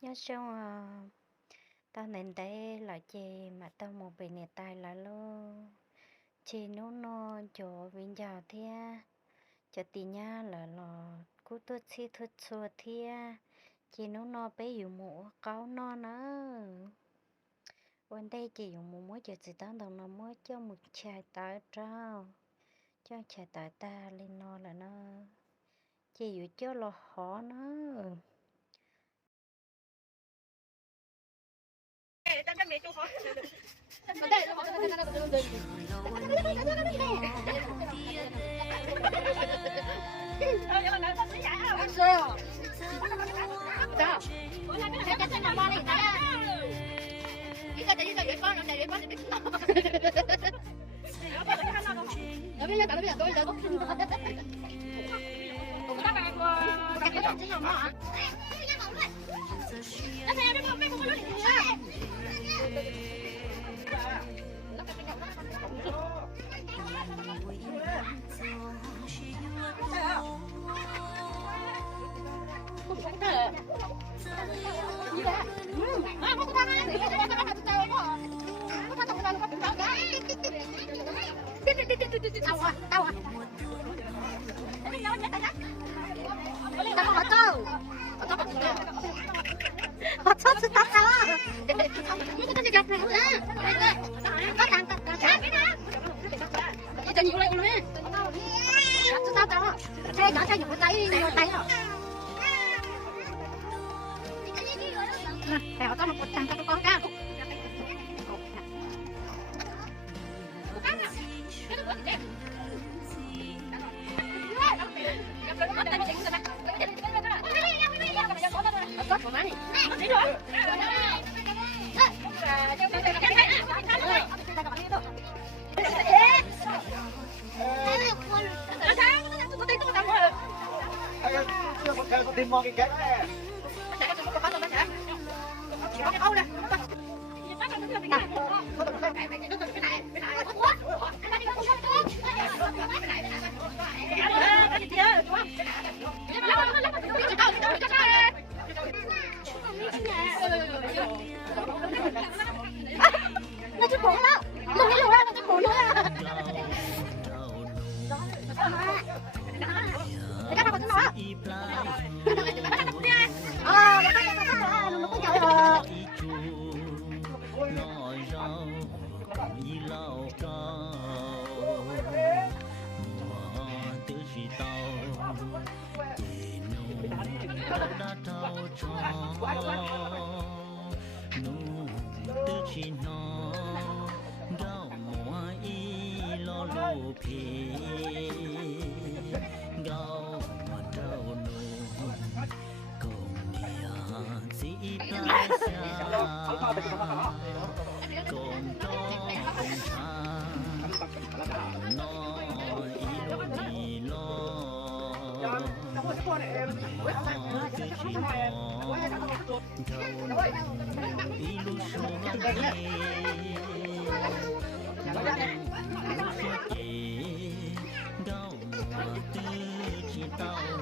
nhớ xong tao nên đây là chị mà tao một bị nè tài là luôn chị nó cho viên giàu thia cho tí nha là cú tôi chi thôi chùa thia chị nó bé dùng mũ cáo nó nữaวันđây chị dùng mũ mới cho chị tao đồng nó mới cho một chai tỏi trao cho chai tỏi ta lên nó là nó chị dùng cho lo khó nó Tìm mò cái này. Nó chút bổ lắm. Lùi lùi ra nó chút bổ nữa. Để các bạn nói. Nó có chậu rồi. Hãy subscribe cho kênh Ghiền Mì Gõ để không bỏ lỡ